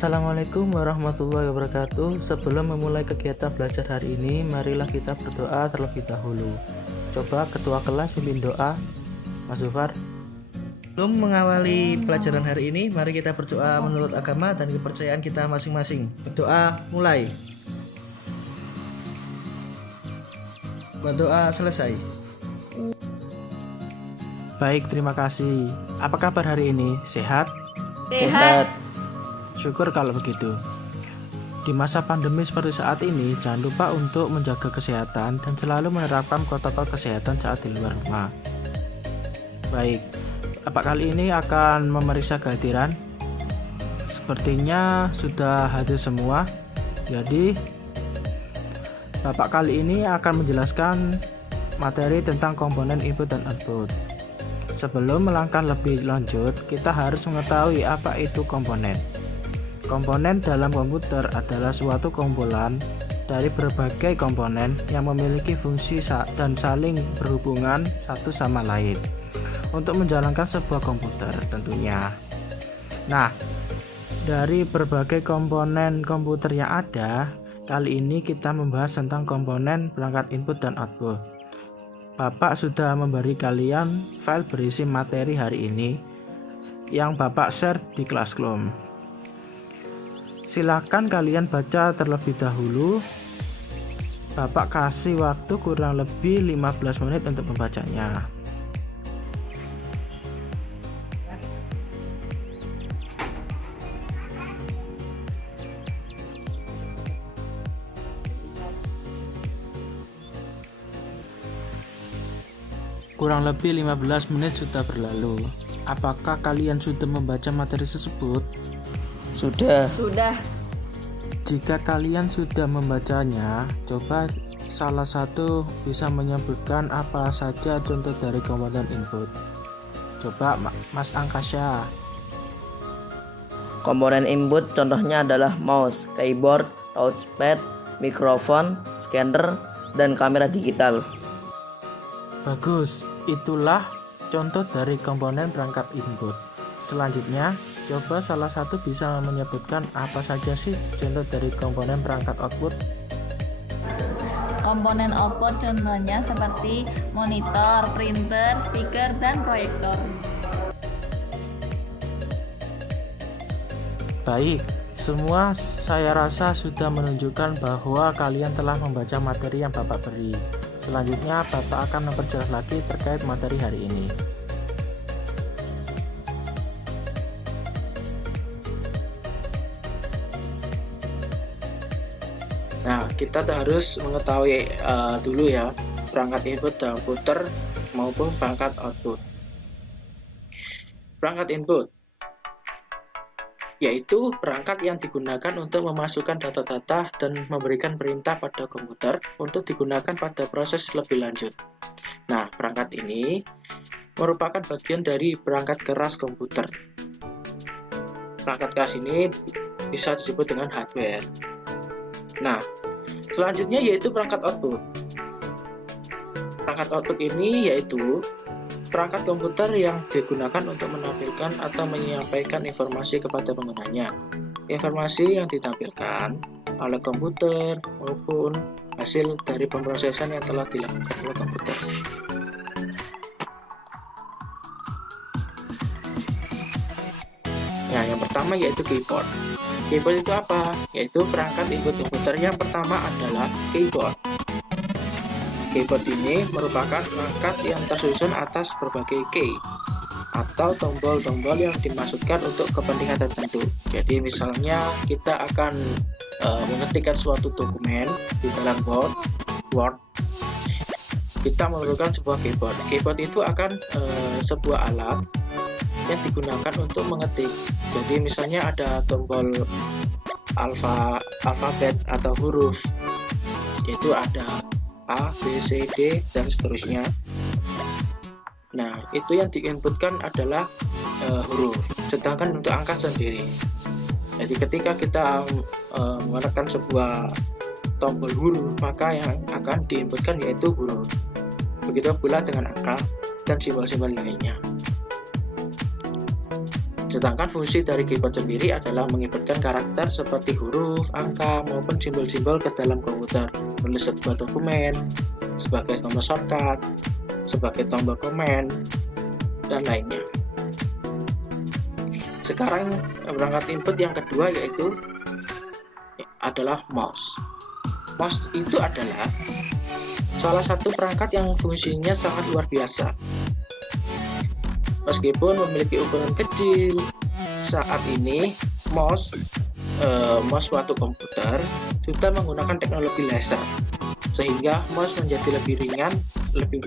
Assalamualaikum warahmatullahi wabarakatuh. Sebelum memulai kegiatan belajar hari ini, marilah kita berdoa terlebih dahulu. Coba ketua kelas pimpin doa, Mas Zufar. Sebelum mengawali pelajaran hari ini, mari kita berdoa menurut agama dan kepercayaan kita masing-masing. Berdoa mulai. Berdoa selesai. Baik, terima kasih. Apa kabar hari ini? Sehat? Sehat. Syukur kalau begitu. Di masa pandemi seperti saat ini, jangan lupa untuk menjaga kesehatan dan selalu menerapkan protokol kesehatan saat di luar rumah. Baik, Bapak kali ini akan memeriksa kehadiran. Sepertinya sudah hadir semua. Jadi, Bapak kali ini akan menjelaskan materi tentang komponen input dan output. Sebelum melangkah lebih lanjut, kita harus mengetahui apa itu komponen. Komponen dalam komputer adalah suatu kumpulan dari berbagai komponen yang memiliki fungsi dan saling berhubungan satu sama lain untuk menjalankan sebuah komputer tentunya. Nah, dari berbagai komponen komputer yang ada, kali ini kita membahas tentang komponen perangkat input dan output. Bapak sudah memberi kalian file berisi materi hari ini yang Bapak share di Classroom. Silakan kalian baca terlebih dahulu. Bapak kasih waktu kurang lebih 15 menit untuk membacanya. Kurang lebih 15 menit sudah berlalu. Apakah kalian sudah membaca materi tersebut? Sudah. Jika kalian sudah membacanya, coba salah satu bisa menyebutkan apa saja contoh dari komponen input. Coba Mas Angkasya. Komponen input contohnya adalah mouse, keyboard, touchpad, mikrofon, scanner, dan kamera digital. Bagus, itulah contoh dari komponen perangkat input. Selanjutnya, coba salah satu bisa menyebutkan apa saja sih contoh dari komponen perangkat output. Komponen output contohnya seperti monitor, printer, speaker, dan proyektor. Baik, semua saya rasa sudah menunjukkan bahwa kalian telah membaca materi yang Bapak beri. Selanjutnya, Bapak akan memperjelas lagi terkait materi hari ini. Nah, kita harus mengetahui dulu ya perangkat input dalam komputer maupun perangkat output. Perangkat input yaitu perangkat yang digunakan untuk memasukkan data-data dan memberikan perintah pada komputer untuk digunakan pada proses lebih lanjut. Nah, perangkat ini merupakan bagian dari perangkat keras komputer. Perangkat keras ini bisa disebut dengan hardware. Nah, selanjutnya yaitu perangkat output. Perangkat output ini yaitu perangkat komputer yang digunakan untuk menampilkan atau menyampaikan informasi kepada penggunanya. Informasi yang ditampilkan oleh komputer maupun hasil dari pemrosesan yang telah dilakukan oleh komputer. Nah, yang pertama yaitu keyboard. Keyboard itu apa? Yaitu perangkat input komputer yang pertama adalah keyboard. Keyboard ini merupakan perangkat yang tersusun atas berbagai key atau tombol-tombol yang dimaksudkan untuk kepentingan tertentu. Jadi misalnya kita akan mengetikkan suatu dokumen di dalam Word. Kita memerlukan sebuah keyboard. Keyboard itu akan sebuah alat yang digunakan untuk mengetik. Jadi misalnya ada tombol alfabet atau huruf, yaitu ada A, B, C, D, dan seterusnya. Nah, itu yang diinputkan adalah huruf. Sedangkan untuk angka sendiri. Jadi ketika kita menekan sebuah tombol huruf, maka yang akan diinputkan yaitu huruf. Begitu pula dengan angka dan simbol-simbol lainnya. Sedangkan fungsi dari keyboard sendiri adalah menginputkan karakter seperti huruf, angka, maupun simbol-simbol ke dalam komputer, menulis sebuah dokumen, sebagai tombol shortcut, sebagai tombol komen, dan lainnya. Sekarang perangkat input yang kedua yaitu adalah mouse. Mouse itu adalah salah satu perangkat yang fungsinya sangat luar biasa. Meskipun memiliki ukuran kecil, saat ini mouse suatu komputer sudah menggunakan teknologi laser, sehingga mouse menjadi lebih ringan, lebih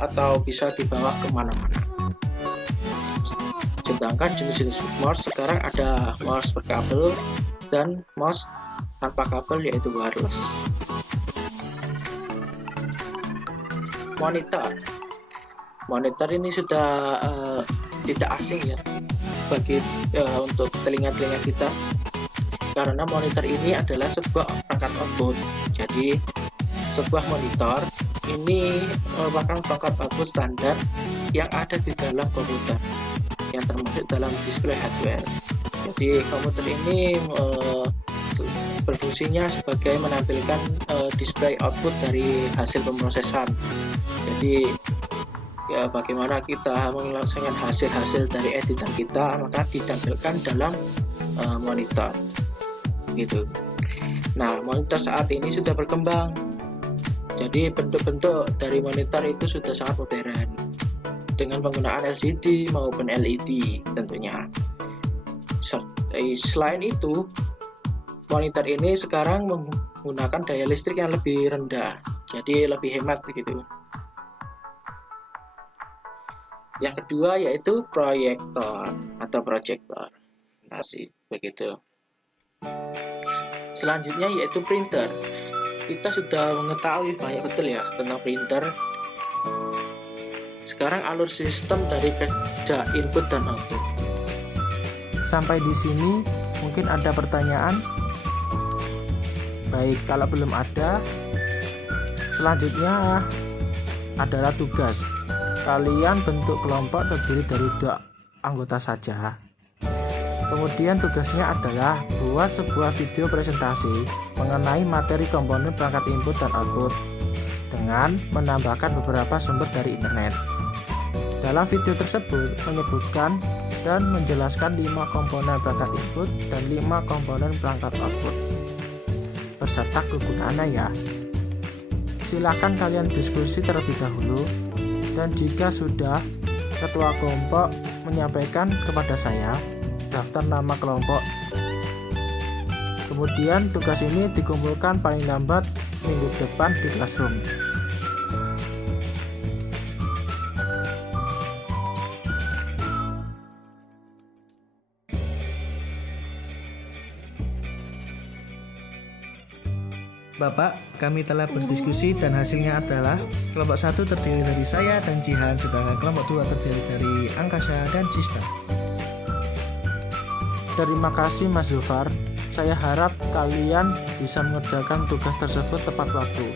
atau bisa dibawa kemana-mana. Sedangkan jenis-jenis mouse sekarang ada mouse berkabel dan mouse tanpa kabel, yaitu wireless. Monitor ini sudah tidak asing ya bagi untuk telinga-telinga kita, karena monitor ini adalah sebuah perangkat output. Jadi sebuah monitor ini merupakan perangkat output standar yang ada di dalam komputer, yang termasuk dalam display hardware. Jadi komputer ini berfungsinya sebagai menampilkan display output dari hasil pemrosesan. Jadi ya, bagaimana kita melaksanakan hasil-hasil dari editan kita, maka ditampilkan dalam monitor gitu. Nah, monitor saat ini sudah berkembang, jadi bentuk-bentuk dari monitor itu sudah sangat modern dengan penggunaan LCD maupun LED tentunya. Selain itu, monitor ini sekarang menggunakan daya listrik yang lebih rendah, jadi lebih hemat gitu. Yang kedua yaitu proyektor atau projector. Nah, begitu. Selanjutnya yaitu printer. Kita sudah mengetahui banyak betul ya tentang printer. Sekarang alur sistem dari kerja input dan output. Sampai di sini mungkin ada pertanyaan? Baik, kalau belum ada, selanjutnya adalah tugas. Kalian bentuk kelompok terdiri dari 2 anggota saja. Kemudian tugasnya adalah buat sebuah video presentasi mengenai materi komponen perangkat input dan output dengan menambahkan beberapa sumber dari internet. Dalam video tersebut menyebutkan dan menjelaskan 5 komponen perangkat input dan 5 komponen perangkat output beserta kegunaannya ya. Silakan kalian diskusi terlebih dahulu. Dan jika sudah, ketua kelompok menyampaikan kepada saya daftar nama kelompok. Kemudian tugas ini dikumpulkan paling lambat minggu depan di classroom. Bapak, kami telah berdiskusi dan hasilnya adalah kelompok 1 terdiri dari saya dan Jihan, sedangkan kelompok 2 terdiri dari Angkasa dan Cista. Terima kasih Mas Zulfar. Saya harap kalian bisa mengerjakan tugas tersebut tepat waktu.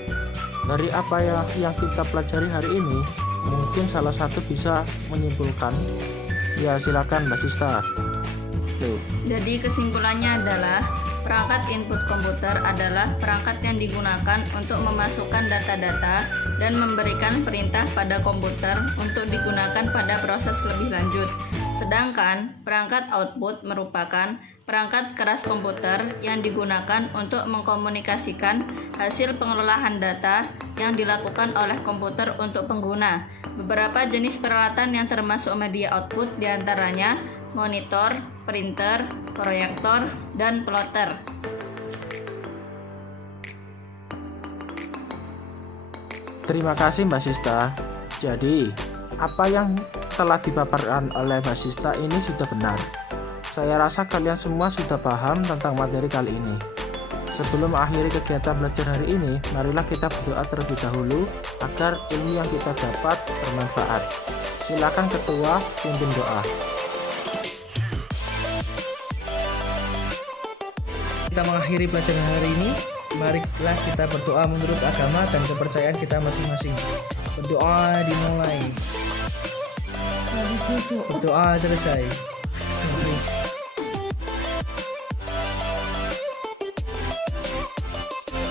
Dari apa yang kita pelajari hari ini, mungkin salah satu bisa menyimpulkan. Ya, silakan Mbak Sista. Jadi kesimpulannya adalah perangkat input komputer adalah perangkat yang digunakan untuk memasukkan data-data dan memberikan perintah pada komputer untuk digunakan pada proses lebih lanjut. Sedangkan perangkat output merupakan perangkat keras komputer yang digunakan untuk mengkomunikasikan hasil pengelolaan data yang dilakukan oleh komputer untuk pengguna. Beberapa jenis peralatan yang termasuk media output diantaranya monitor, printer, proyektor, dan plotter. Terima kasih Mbak Sista. Jadi, apa yang telah dipaparkan oleh Mbak Sista ini sudah benar. Saya rasa kalian semua sudah paham tentang materi kali ini. Sebelum mengakhiri kegiatan belajar hari ini, marilah kita berdoa terlebih dahulu agar ilmu yang kita dapat bermanfaat. Silakan ketua pimpin doa. Kita mengakhiri pelajaran hari ini. Marilah kita berdoa menurut agama dan kepercayaan kita masing-masing. Berdoa dimulai. Berdoa selesai.